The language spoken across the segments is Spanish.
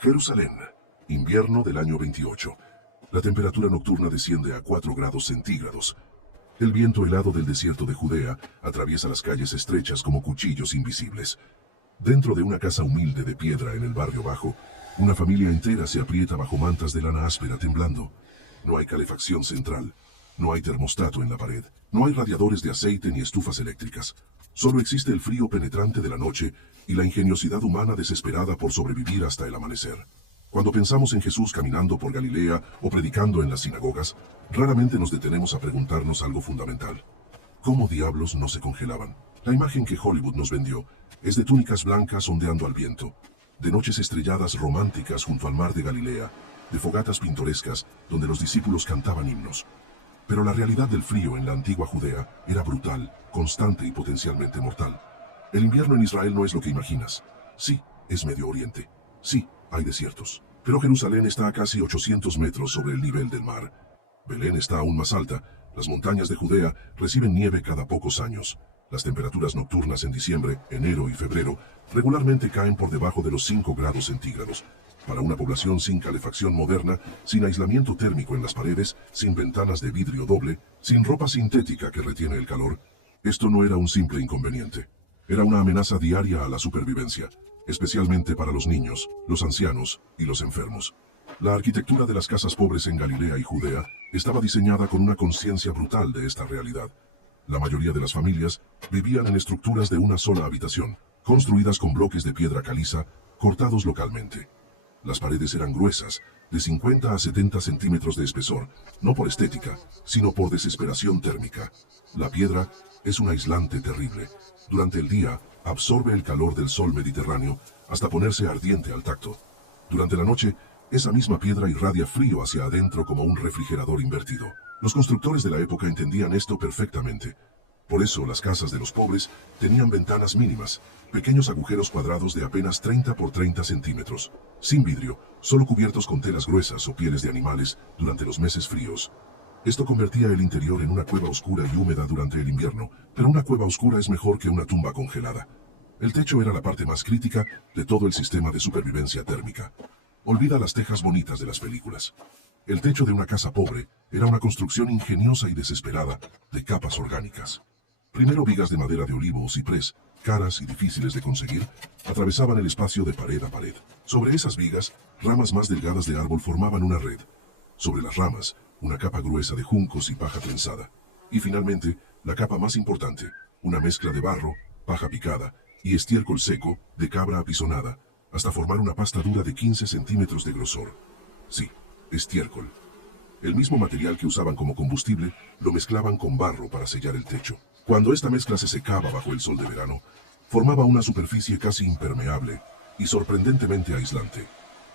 Jerusalén, invierno del año 28. La temperatura nocturna desciende a 4 grados centígrados. El viento helado del desierto de Judea atraviesa las calles estrechas como cuchillos invisibles. Dentro de una casa humilde de piedra en el barrio bajo, una familia entera se aprieta bajo mantas de lana áspera temblando. No hay calefacción central, no hay termostato en la pared, no hay radiadores de aceite ni estufas eléctricas. Solo existe el frío penetrante de la noche y la ingeniosidad humana desesperada por sobrevivir hasta el amanecer. Cuando pensamos en Jesús caminando por Galilea o predicando en las sinagogas, raramente nos detenemos a preguntarnos algo fundamental. ¿Cómo diablos no se congelaban? La imagen que Hollywood nos vendió es de túnicas blancas ondeando al viento, de noches estrelladas románticas junto al mar de Galilea, de fogatas pintorescas donde los discípulos cantaban himnos. Pero la realidad del frío en la antigua Judea era brutal, constante y potencialmente mortal. El invierno en Israel no es lo que imaginas. Sí, es Medio Oriente. Sí, hay desiertos. Pero Jerusalén está a casi 800 metros sobre el nivel del mar. Belén está aún más alta. Las montañas de Judea reciben nieve cada pocos años. Las temperaturas nocturnas en diciembre, enero y febrero regularmente caen por debajo de los 5 grados centígrados. Para una población sin calefacción moderna, sin aislamiento térmico en las paredes, sin ventanas de vidrio doble, sin ropa sintética que retiene el calor, esto no era un simple inconveniente. Era una amenaza diaria a la supervivencia, especialmente para los niños, los ancianos y los enfermos. La arquitectura de las casas pobres en Galilea y Judea estaba diseñada con una conciencia brutal de esta realidad. La mayoría de las familias vivían en estructuras de una sola habitación, construidas con bloques de piedra caliza, cortados localmente. Las paredes eran gruesas, de 50 a 70 centímetros de espesor, no por estética, sino por desesperación térmica. La piedra es un aislante terrible. Durante el día, absorbe el calor del sol mediterráneo hasta ponerse ardiente al tacto. Durante la noche, esa misma piedra irradia frío hacia adentro como un refrigerador invertido. Los constructores de la época entendían esto perfectamente. Por eso, las casas de los pobres tenían ventanas mínimas, pequeños agujeros cuadrados de apenas 30 por 30 centímetros, sin vidrio, solo cubiertos con telas gruesas o pieles de animales durante los meses fríos. Esto convertía el interior en una cueva oscura y húmeda durante el invierno, pero una cueva oscura es mejor que una tumba congelada. El techo era la parte más crítica de todo el sistema de supervivencia térmica. Olvida las tejas bonitas de las películas. El techo de una casa pobre era una construcción ingeniosa y desesperada de capas orgánicas. Primero vigas de madera de olivo o ciprés, caras y difíciles de conseguir, atravesaban el espacio de pared a pared. Sobre esas vigas, ramas más delgadas de árbol formaban una red. Sobre las ramas, una capa gruesa de juncos y paja trenzada. Y finalmente, la capa más importante, una mezcla de barro, paja picada y estiércol seco de cabra apisonada, hasta formar una pasta dura de 15 centímetros de grosor. Sí, estiércol. El mismo material que usaban como combustible, lo mezclaban con barro para sellar el techo. Cuando esta mezcla se secaba bajo el sol de verano, formaba una superficie casi impermeable y sorprendentemente aislante.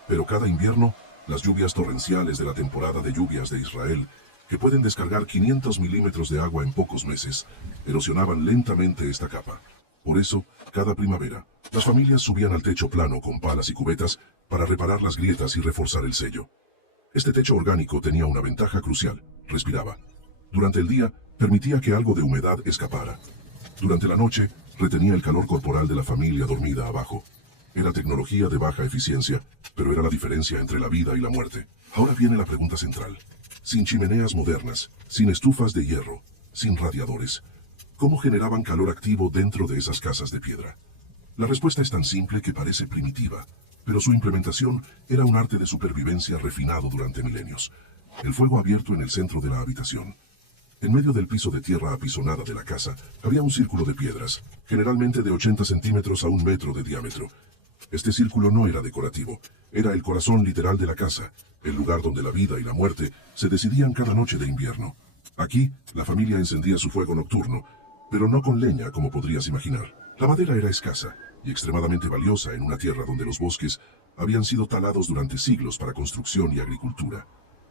Pero cada invierno, las lluvias torrenciales de la temporada de lluvias de Israel, que pueden descargar 500 milímetros de agua en pocos meses, erosionaban lentamente esta capa. Por eso, cada primavera, las familias subían al techo plano con palas y cubetas para reparar las grietas y reforzar el sello. Este techo orgánico tenía una ventaja crucial: respiraba. Durante el día, permitía que algo de humedad escapara. Durante la noche, retenía el calor corporal de la familia dormida abajo. Era tecnología de baja eficiencia, pero era la diferencia entre la vida y la muerte. Ahora viene la pregunta central. Sin chimeneas modernas, sin estufas de hierro, sin radiadores, ¿cómo generaban calor activo dentro de esas casas de piedra? La respuesta es tan simple que parece primitiva, pero su implementación era un arte de supervivencia refinado durante milenios. El fuego abierto en el centro de la habitación. En medio del piso de tierra apisonada de la casa, había un círculo de piedras, generalmente de 80 centímetros a 1 metro de diámetro. Este círculo no era decorativo, era el corazón literal de la casa, el lugar donde la vida y la muerte se decidían cada noche de invierno. Aquí, la familia encendía su fuego nocturno, pero no con leña como podrías imaginar. La madera era escasa y extremadamente valiosa en una tierra donde los bosques habían sido talados durante siglos para construcción y agricultura.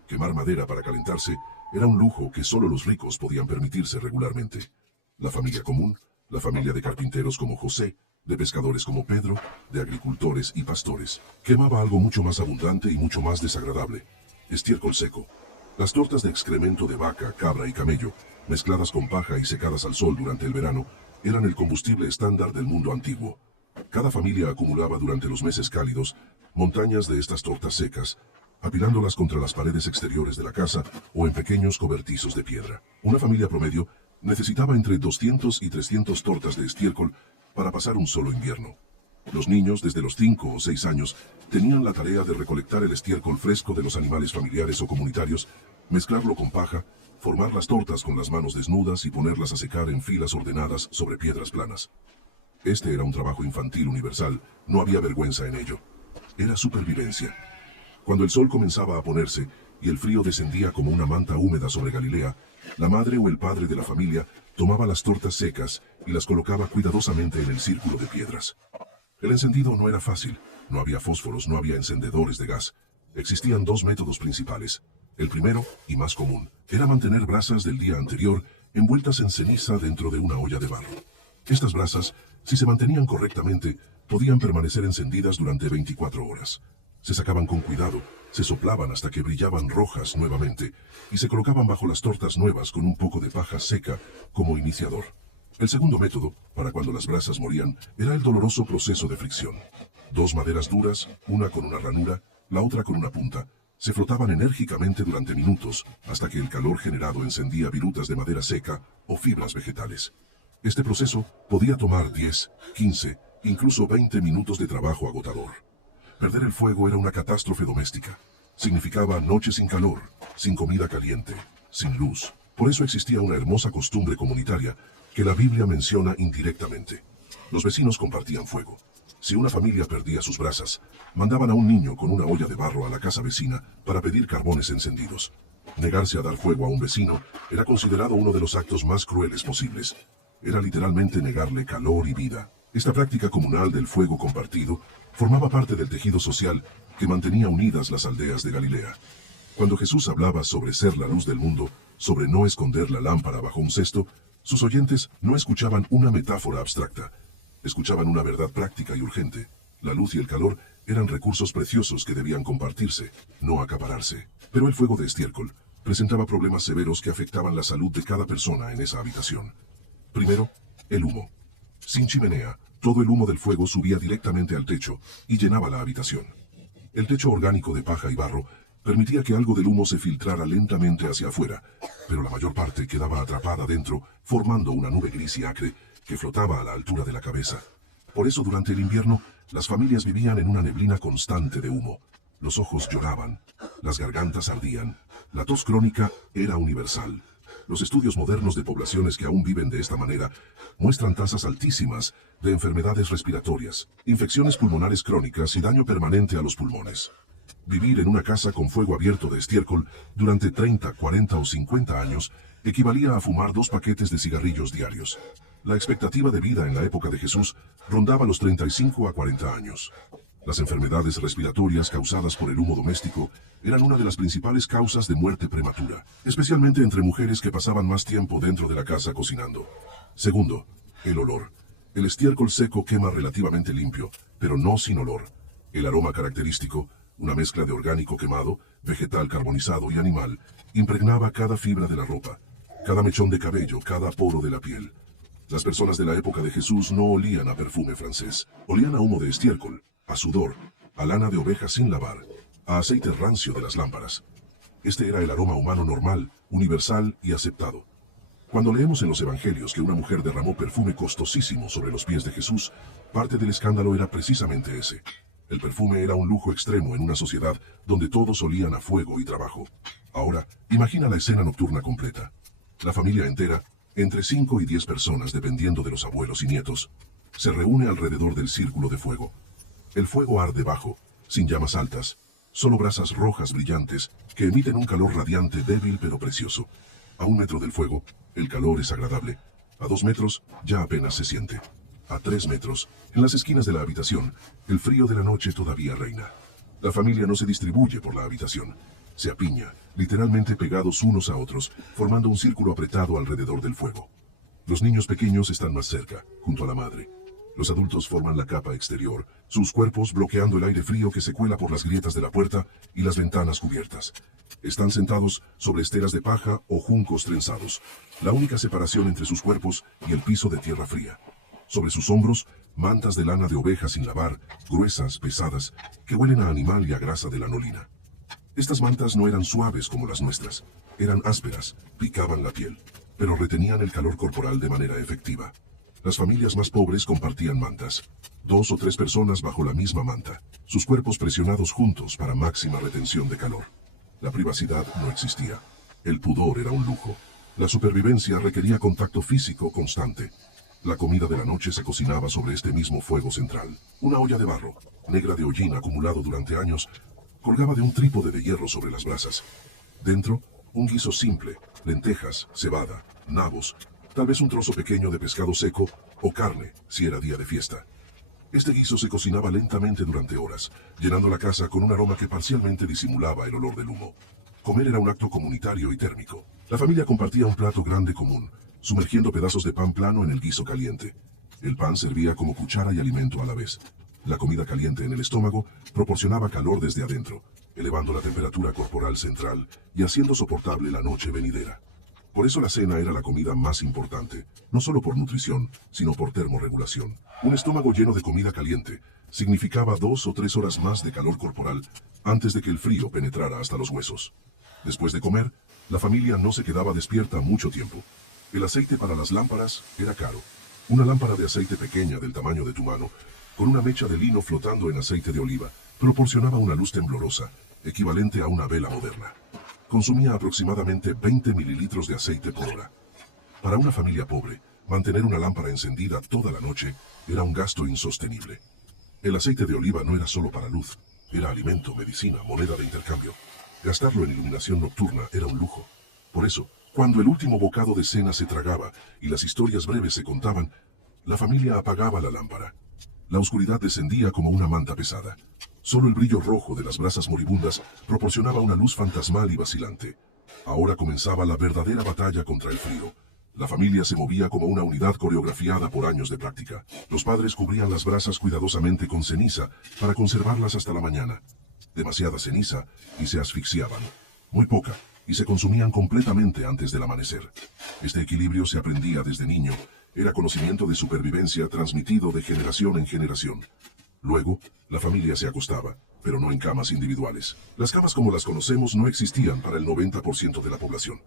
Quemar madera para calentarse era un lujo que solo los ricos podían permitirse regularmente. La familia común, la familia de carpinteros como José, de pescadores como Pedro, de agricultores y pastores, quemaba algo mucho más abundante y mucho más desagradable: estiércol seco. Las tortas de excremento de vaca, cabra y camello, mezcladas con paja y secadas al sol durante el verano, eran el combustible estándar del mundo antiguo. Cada familia acumulaba durante los meses cálidos montañas de estas tortas secas, apilándolas contra las paredes exteriores de la casa o en pequeños cobertizos de piedra. Una familia promedio necesitaba entre 200 y 300 tortas de estiércol para pasar un solo invierno. Los niños, desde los 5 o 6 años, tenían la tarea de recolectar el estiércol fresco de los animales familiares o comunitarios, mezclarlo con paja, formar las tortas con las manos desnudas y ponerlas a secar en filas ordenadas sobre piedras planas. Este era un trabajo infantil universal, no había vergüenza en ello. Era supervivencia. Cuando el sol comenzaba a ponerse y el frío descendía como una manta húmeda sobre Galilea, la madre o el padre de la familia tomaba las tortas secas y las colocaba cuidadosamente en el círculo de piedras. El encendido no era fácil, no había fósforos, no había encendedores de gas. Existían dos métodos principales. El primero, y más común, era mantener brasas del día anterior envueltas en ceniza dentro de una olla de barro. Estas brasas, si se mantenían correctamente, podían permanecer encendidas durante 24 horas. Se sacaban con cuidado, se soplaban hasta que brillaban rojas nuevamente, y se colocaban bajo las tortas nuevas con un poco de paja seca como iniciador. El segundo método, para cuando las brasas morían, era el doloroso proceso de fricción. Dos maderas duras, una con una ranura, la otra con una punta, se frotaban enérgicamente durante minutos hasta que el calor generado encendía virutas de madera seca o fibras vegetales. Este proceso podía tomar 10, 15, incluso 20 minutos de trabajo agotador. Perder el fuego era una catástrofe doméstica. Significaba noches sin calor, sin comida caliente, sin luz. Por eso existía una hermosa costumbre comunitaria que la Biblia menciona indirectamente. Los vecinos compartían fuego. Si una familia perdía sus brasas, mandaban a un niño con una olla de barro a la casa vecina para pedir carbones encendidos. Negarse a dar fuego a un vecino era considerado uno de los actos más crueles posibles. Era literalmente negarle calor y vida. Esta práctica comunal del fuego compartido formaba parte del tejido social que mantenía unidas las aldeas de Galilea. Cuando Jesús hablaba sobre ser la luz del mundo, sobre no esconder la lámpara bajo un cesto, sus oyentes no escuchaban una metáfora abstracta. Escuchaban una verdad práctica y urgente. La luz y el calor eran recursos preciosos que debían compartirse, no acapararse. Pero el fuego de estiércol presentaba problemas severos que afectaban la salud de cada persona en esa habitación. Primero, el humo. Sin chimenea, todo el humo del fuego subía directamente al techo y llenaba la habitación. El techo orgánico de paja y barro permitía que algo del humo se filtrara lentamente hacia afuera, pero la mayor parte quedaba atrapada dentro, formando una nube gris y acre que flotaba a la altura de la cabeza. Por eso durante el invierno, las familias vivían en una neblina constante de humo. Los ojos lloraban, las gargantas ardían, la tos crónica era universal. Los estudios modernos de poblaciones que aún viven de esta manera muestran tasas altísimas de enfermedades respiratorias, infecciones pulmonares crónicas y daño permanente a los pulmones. Vivir en una casa con fuego abierto de estiércol durante 30, 40 o 50 años equivalía a fumar 2 paquetes de cigarrillos diarios. La expectativa de vida en la época de Jesús rondaba los 35 a 40 años. Las enfermedades respiratorias causadas por el humo doméstico eran una de las principales causas de muerte prematura, especialmente entre mujeres que pasaban más tiempo dentro de la casa cocinando. Segundo, el olor. El estiércol seco quema relativamente limpio, pero no sin olor. El aroma característico, una mezcla de orgánico quemado, vegetal carbonizado y animal, impregnaba cada fibra de la ropa, cada mechón de cabello, cada poro de la piel. Las personas de la época de Jesús no olían a perfume francés, olían a humo de estiércol, a sudor, a lana de oveja sin lavar, a aceite rancio de las lámparas. Este era el aroma humano normal, universal y aceptado. Cuando leemos en los evangelios que una mujer derramó perfume costosísimo sobre los pies de Jesús, parte del escándalo era precisamente ese. El perfume era un lujo extremo en una sociedad donde todos olían a fuego y trabajo. Ahora, imagina la escena nocturna completa. La familia entera, entre 5 y 10 personas dependiendo de los abuelos y nietos, se reúne alrededor del círculo de fuego. El fuego arde bajo, sin llamas altas, solo brasas rojas brillantes que emiten un calor radiante débil pero precioso. A 1 metro del fuego, el calor es agradable. A 2 metros, ya apenas se siente. A 3 metros, en las esquinas de la habitación, el frío de la noche todavía reina. La familia no se distribuye por la habitación. Se apiña, literalmente pegados unos a otros, formando un círculo apretado alrededor del fuego. Los niños pequeños están más cerca, junto a la madre. Los adultos forman la capa exterior, sus cuerpos bloqueando el aire frío que se cuela por las grietas de la puerta y las ventanas cubiertas. Están sentados sobre esteras de paja o juncos trenzados, la única separación entre sus cuerpos y el piso de tierra fría. Sobre sus hombros mantas de lana de oveja sin lavar, gruesas, pesadas, que huelen a animal y a grasa de lanolina. Estas mantas no eran suaves como las nuestras, eran ásperas, picaban la piel, pero retenían el calor corporal de manera efectiva. Las familias más pobres compartían mantas. 2 o 3 personas bajo la misma manta, sus cuerpos presionados juntos para máxima retención de calor. La privacidad no existía. El pudor era un lujo. La supervivencia requería contacto físico constante. La comida de la noche se cocinaba sobre este mismo fuego central. Una olla de barro, negra de hollín acumulado durante años, colgaba de un trípode de hierro sobre las brasas. Dentro, un guiso simple, lentejas, cebada, nabos, tal vez un trozo pequeño de pescado seco o carne, si era día de fiesta. Este guiso se cocinaba lentamente durante horas, llenando la casa con un aroma que parcialmente disimulaba el olor del humo. Comer era un acto comunitario y térmico. La familia compartía un plato grande común, sumergiendo pedazos de pan plano en el guiso caliente. El pan servía como cuchara y alimento a la vez. La comida caliente en el estómago proporcionaba calor desde adentro, elevando la temperatura corporal central y haciendo soportable la noche venidera. Por eso la cena era la comida más importante, no solo por nutrición, sino por termorregulación. Un estómago lleno de comida caliente significaba 2 o 3 horas más de calor corporal antes de que el frío penetrara hasta los huesos. Después de comer, la familia no se quedaba despierta mucho tiempo. El aceite para las lámparas era caro. Una lámpara de aceite pequeña del tamaño de tu mano, con una mecha de lino flotando en aceite de oliva, proporcionaba una luz temblorosa, equivalente a una vela moderna. Consumía aproximadamente 20 mililitros de aceite por hora. Para una familia pobre, mantener una lámpara encendida toda la noche era un gasto insostenible. El aceite de oliva no era solo para luz, era alimento, medicina, moneda de intercambio. Gastarlo en iluminación nocturna era un lujo. Por eso, cuando el último bocado de cena se tragaba y las historias breves se contaban, la familia apagaba la lámpara. La oscuridad descendía como una manta pesada. Solo el brillo rojo de las brasas moribundas proporcionaba una luz fantasmal y vacilante. Ahora comenzaba la verdadera batalla contra el frío. La familia se movía como una unidad coreografiada por años de práctica. Los padres cubrían las brasas cuidadosamente con ceniza para conservarlas hasta la mañana. Demasiada ceniza y se asfixiaban. Muy poca, y se consumían completamente antes del amanecer. Este equilibrio se aprendía desde niño. Era conocimiento de supervivencia transmitido de generación en generación. Luego, la familia se acostaba, pero no en camas individuales. Las camas como las conocemos no existían para el 90% de la población.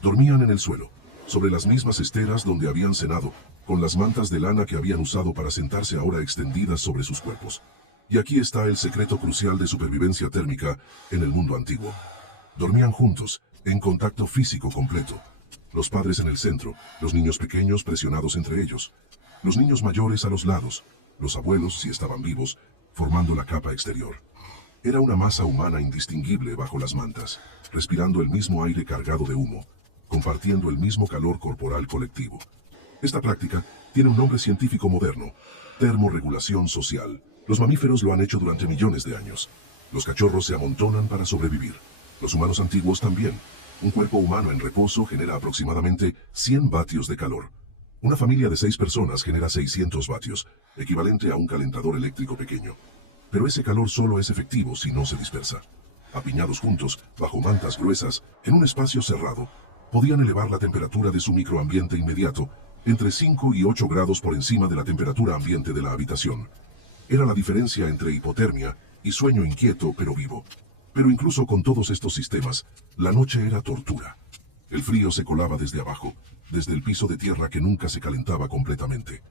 Dormían en el suelo, sobre las mismas esteras donde habían cenado, con las mantas de lana que habían usado para sentarse ahora extendidas sobre sus cuerpos. Y aquí está el secreto crucial de supervivencia térmica en el mundo antiguo. Dormían juntos, en contacto físico completo. Los padres en el centro, los niños pequeños presionados entre ellos, los niños mayores a los lados, los abuelos, si estaban vivos, formando la capa exterior. Era una masa humana indistinguible bajo las mantas, respirando el mismo aire cargado de humo, compartiendo el mismo calor corporal colectivo. Esta práctica tiene un nombre científico moderno: termorregulación social. Los mamíferos lo han hecho durante millones de años. Los cachorros se amontonan para sobrevivir. Los humanos antiguos también. Un cuerpo humano en reposo genera aproximadamente 100 vatios de calor. Una familia de 6 personas genera 600 vatios, equivalente a un calentador eléctrico pequeño. Pero ese calor solo es efectivo si no se dispersa. Apiñados juntos, bajo mantas gruesas, en un espacio cerrado, podían elevar la temperatura de su microambiente inmediato, entre 5 y 8 grados por encima de la temperatura ambiente de la habitación. Era la diferencia entre hipotermia y sueño inquieto pero vivo. Pero incluso con todos estos sistemas, la noche era tortura. El frío se colaba desde abajo, desde el piso de tierra que nunca se calentaba completamente.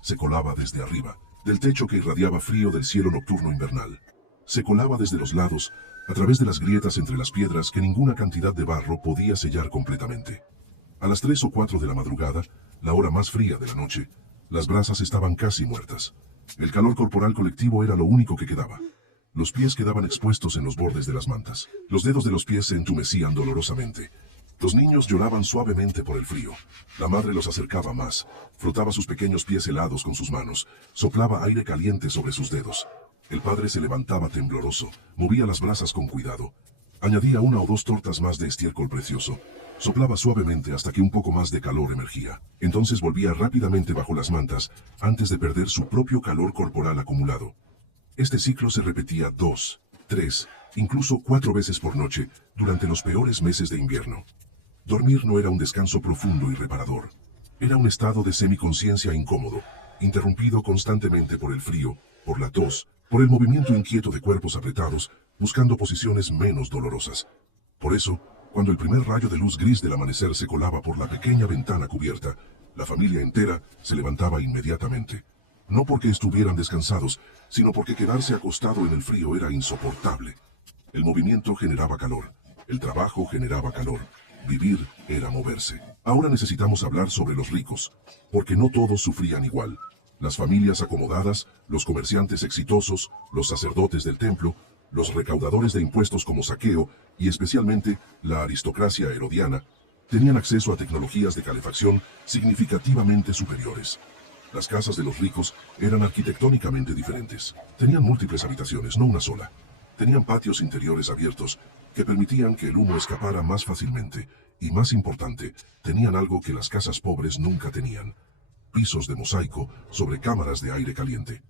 Se colaba desde arriba, del techo que irradiaba frío del cielo nocturno invernal. Se colaba desde los lados, a través de las grietas entre las piedras que ninguna cantidad de barro podía sellar completamente. A las 3 o 4 de la madrugada, la hora más fría de la noche, las brasas estaban casi muertas. El calor corporal colectivo era lo único que quedaba. Los pies quedaban expuestos en los bordes de las mantas. Los dedos de los pies se entumecían dolorosamente. Los niños lloraban suavemente por el frío. La madre los acercaba más, frotaba sus pequeños pies helados con sus manos, soplaba aire caliente sobre sus dedos. El padre se levantaba tembloroso, movía las brasas con cuidado. Añadía 1 o 2 tortas más de estiércol precioso. Soplaba suavemente hasta que un poco más de calor emergía. Entonces volvía rápidamente bajo las mantas, antes de perder su propio calor corporal acumulado. Este ciclo se repetía 2, 3, incluso 4 veces por noche, durante los peores meses de invierno. Dormir no era un descanso profundo y reparador. Era un estado de semiconciencia incómodo, interrumpido constantemente por el frío, por la tos, por el movimiento inquieto de cuerpos apretados, buscando posiciones menos dolorosas. Por eso, cuando el primer rayo de luz gris del amanecer se colaba por la pequeña ventana cubierta, la familia entera se levantaba inmediatamente. No porque estuvieran descansados, sino porque quedarse acostado en el frío era insoportable. El movimiento generaba calor, el trabajo generaba calor, vivir era moverse. Ahora necesitamos hablar sobre los ricos, porque no todos sufrían igual. Las familias acomodadas, los comerciantes exitosos, los sacerdotes del templo, los recaudadores de impuestos como Zaqueo y especialmente la aristocracia herodiana, tenían acceso a tecnologías de calefacción significativamente superiores. Las casas de los ricos eran arquitectónicamente diferentes. Tenían múltiples habitaciones, no una sola. Tenían patios interiores abiertos que permitían que el humo escapara más fácilmente y, más importante, tenían algo que las casas pobres nunca tenían: pisos de mosaico sobre cámaras de aire caliente.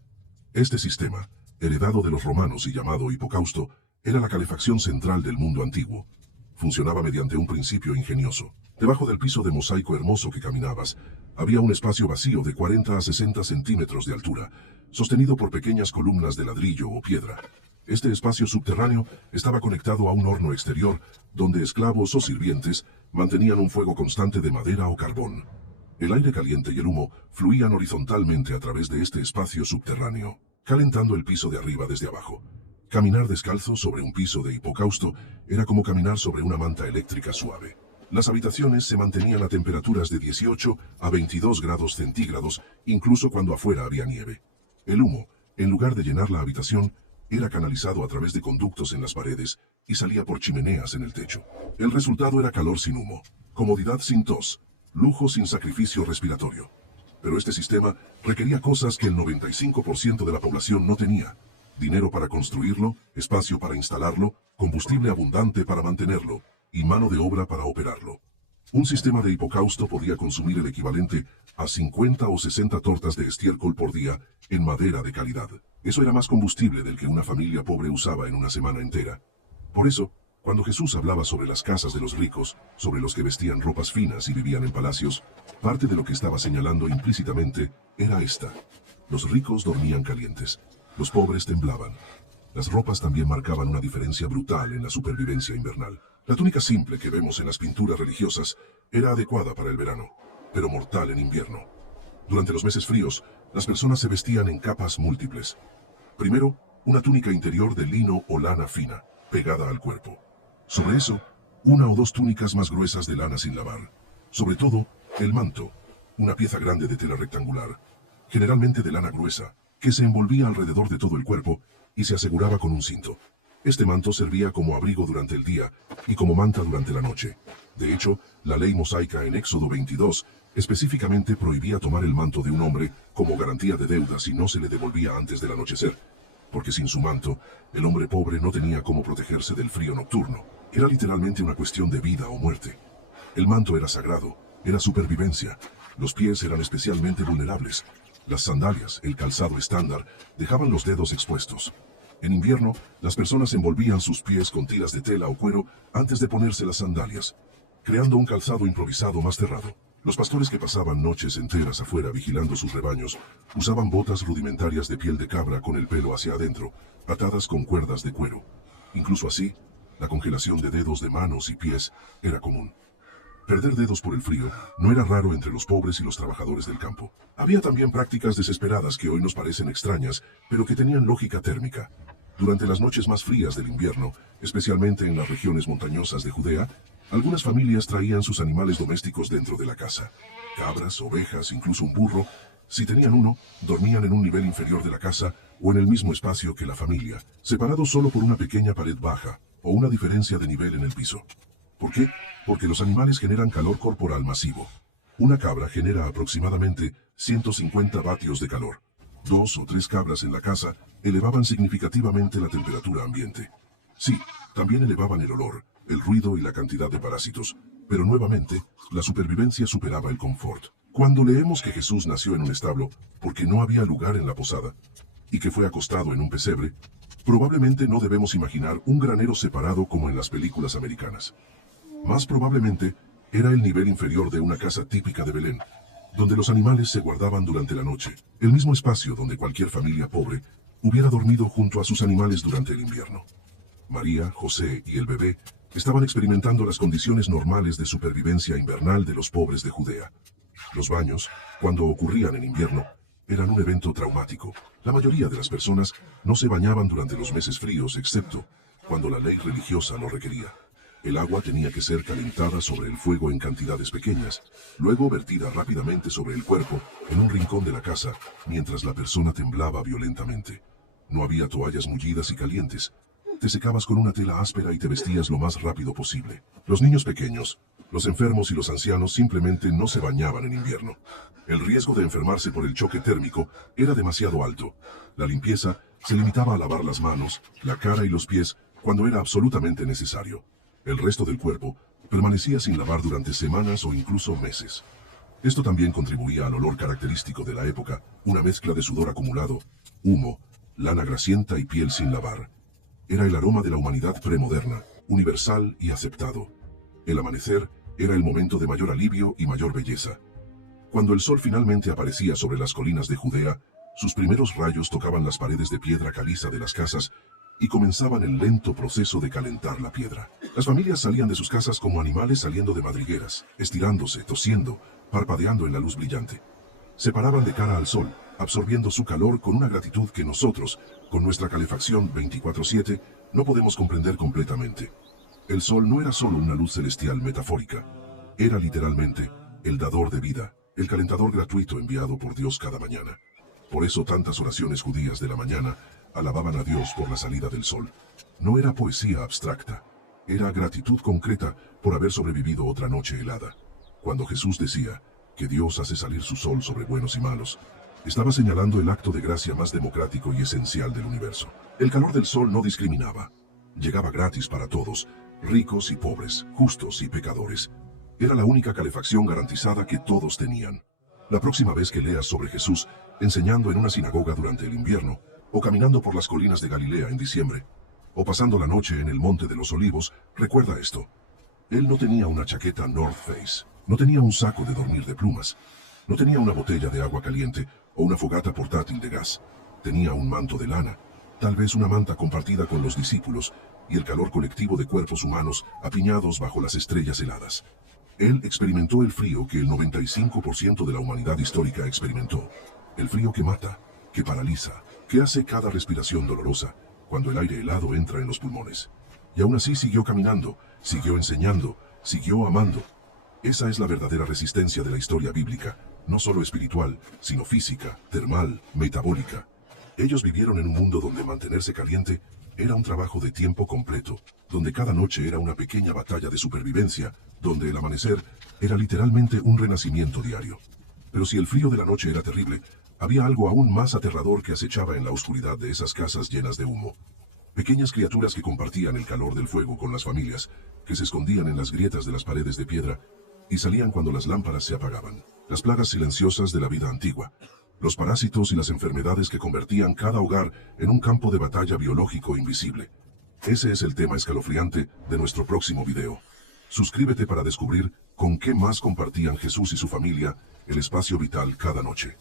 Este sistema, heredado de los romanos y llamado hipocausto, era la calefacción central del mundo antiguo. Funcionaba mediante un principio ingenioso. Debajo del piso de mosaico hermoso que caminabas, había un espacio vacío de 40 a 60 centímetros de altura, sostenido por pequeñas columnas de ladrillo o piedra. Este espacio subterráneo estaba conectado a un horno exterior, donde esclavos o sirvientes mantenían un fuego constante de madera o carbón. El aire caliente y el humo fluían horizontalmente a través de este espacio subterráneo, calentando el piso de arriba desde abajo. Caminar descalzo sobre un piso de hipocausto era como caminar sobre una manta eléctrica suave. Las habitaciones se mantenían a temperaturas de 18 a 22 grados centígrados, incluso cuando afuera había nieve. El humo, en lugar de llenar la habitación, era canalizado a través de conductos en las paredes y salía por chimeneas en el techo. El resultado era calor sin humo, comodidad sin tos, lujo sin sacrificio respiratorio. Pero este sistema requería cosas que el 95% de la población no tenía: dinero para construirlo, espacio para instalarlo, combustible abundante para mantenerlo, y mano de obra para operarlo. Un sistema de hipocausto podía consumir el equivalente a 50 o 60 tortas de estiércol por día en madera de calidad. Eso era más combustible del que una familia pobre usaba en una semana entera. Por eso, cuando Jesús hablaba sobre las casas de los ricos, sobre los que vestían ropas finas y vivían en palacios, parte de lo que estaba señalando implícitamente era esta: los ricos dormían calientes, los pobres temblaban. Las ropas también marcaban una diferencia brutal en la supervivencia invernal. La túnica simple que vemos en las pinturas religiosas era adecuada para el verano, pero mortal en invierno. Durante los meses fríos, las personas se vestían en capas múltiples. Primero, una túnica interior de lino o lana fina, pegada al cuerpo. Sobre eso, una o dos túnicas más gruesas de lana sin lavar. Sobre todo, el manto, una pieza grande de tela rectangular, generalmente de lana gruesa, que se envolvía alrededor de todo el cuerpo y se aseguraba con un cinto. Este manto servía como abrigo durante el día y como manta durante la noche. De hecho, la ley mosaica en Éxodo 22 específicamente prohibía tomar el manto de un hombre como garantía de deuda si no se le devolvía antes del anochecer, porque sin su manto, el hombre pobre no tenía cómo protegerse del frío nocturno. Era literalmente una cuestión de vida o muerte. El manto era sagrado, era supervivencia. Los pies eran especialmente vulnerables. Las sandalias, el calzado estándar, dejaban los dedos expuestos. En invierno, las personas envolvían sus pies con tiras de tela o cuero antes de ponerse las sandalias, creando un calzado improvisado más cerrado. Los pastores que pasaban noches enteras afuera vigilando sus rebaños usaban botas rudimentarias de piel de cabra con el pelo hacia adentro, atadas con cuerdas de cuero. Incluso así, la congelación de dedos de manos y pies era común. Perder dedos por el frío no era raro entre los pobres y los trabajadores del campo. Había también prácticas desesperadas que hoy nos parecen extrañas, pero que tenían lógica térmica. Durante las noches más frías del invierno, especialmente en las regiones montañosas de Judea, algunas familias traían sus animales domésticos dentro de la casa. Cabras, ovejas, incluso un burro. Si tenían uno, dormían en un nivel inferior de la casa o en el mismo espacio que la familia, separados solo por una pequeña pared baja o una diferencia de nivel en el piso. ¿Por qué? Porque los animales generan calor corporal masivo. Una cabra genera aproximadamente 150 vatios de calor. 2 o 3 cabras en la casa elevaban significativamente la temperatura ambiente. Sí, también elevaban el olor, el ruido y la cantidad de parásitos, pero nuevamente, la supervivencia superaba el confort. Cuando leemos que Jesús nació en un establo porque no había lugar en la posada, y que fue acostado en un pesebre, probablemente no debemos imaginar un granero separado como en las películas americanas. Más probablemente, era el nivel inferior de una casa típica de Belén. donde los animales se guardaban durante la noche, el mismo espacio donde cualquier familia pobre hubiera dormido junto a sus animales durante el invierno. María, José y el bebé estaban experimentando las condiciones normales de supervivencia invernal de los pobres de Judea. Los baños, cuando ocurrían en invierno, eran un evento traumático. La mayoría de las personas no se bañaban durante los meses fríos, excepto cuando la ley religiosa lo requería. El agua tenía que ser calentada sobre el fuego en cantidades pequeñas, luego vertida rápidamente sobre el cuerpo en un rincón de la casa, mientras la persona temblaba violentamente. No había toallas mullidas y calientes. Te secabas con una tela áspera y te vestías lo más rápido posible. Los niños pequeños, los enfermos y los ancianos simplemente no se bañaban en invierno. El riesgo de enfermarse por el choque térmico era demasiado alto. La limpieza se limitaba a lavar las manos, la cara y los pies cuando era absolutamente necesario. El resto del cuerpo permanecía sin lavar durante semanas o incluso meses. Esto también contribuía al olor característico de la época, una mezcla de sudor acumulado, humo, lana grasienta y piel sin lavar. Era el aroma de la humanidad premoderna, universal y aceptado. El amanecer era el momento de mayor alivio y mayor belleza. Cuando el sol finalmente aparecía sobre las colinas de Judea, sus primeros rayos tocaban las paredes de piedra caliza de las casas y comenzaban el lento proceso de calentar la piedra. Las familias salían de sus casas como animales saliendo de madrigueras, estirándose, tosiendo, parpadeando en la luz brillante. Se paraban de cara al sol, absorbiendo su calor con una gratitud que nosotros, con nuestra calefacción 24/7, no podemos comprender completamente. El sol no era solo una luz celestial metafórica, era literalmente el dador de vida, el calentador gratuito enviado por Dios cada mañana. Por eso tantas oraciones judías de la mañana alababan a Dios por la salida del sol. No era poesía abstracta, era gratitud concreta por haber sobrevivido otra noche helada. Cuando Jesús decía que Dios hace salir su sol sobre buenos y malos, estaba señalando el acto de gracia más democrático y esencial del universo. El calor del sol no discriminaba. Llegaba gratis para todos, ricos y pobres, justos y pecadores. Era la única calefacción garantizada que todos tenían. La próxima vez que leas sobre Jesús enseñando en una sinagoga durante el invierno, o caminando por las colinas de Galilea en diciembre, o pasando la noche en el Monte de los Olivos, recuerda esto. Él no tenía una chaqueta North Face, no tenía un saco de dormir de plumas, no tenía una botella de agua caliente o una fogata portátil de gas. Tenía un manto de lana, tal vez una manta compartida con los discípulos, y el calor colectivo de cuerpos humanos apiñados bajo las estrellas heladas. Él experimentó el frío que el 95% de la humanidad histórica experimentó. El frío que mata, que paraliza, que hace cada respiración dolorosa, cuando el aire helado entra en los pulmones. Y aún así siguió caminando, siguió enseñando, siguió amando. Esa es la verdadera resistencia de la historia bíblica, no solo espiritual, sino física, termal, metabólica. Ellos vivieron en un mundo donde mantenerse caliente era un trabajo de tiempo completo, donde cada noche era una pequeña batalla de supervivencia, donde el amanecer era literalmente un renacimiento diario. Pero si el frío de la noche era terrible, había algo aún más aterrador que acechaba en la oscuridad de esas casas llenas de humo. Pequeñas criaturas que compartían el calor del fuego con las familias, que se escondían en las grietas de las paredes de piedra y salían cuando las lámparas se apagaban. Las plagas silenciosas de la vida antigua, los parásitos y las enfermedades que convertían cada hogar en un campo de batalla biológico invisible. Ese es el tema escalofriante de nuestro próximo video. Suscríbete para descubrir con qué más compartían Jesús y su familia el espacio vital cada noche.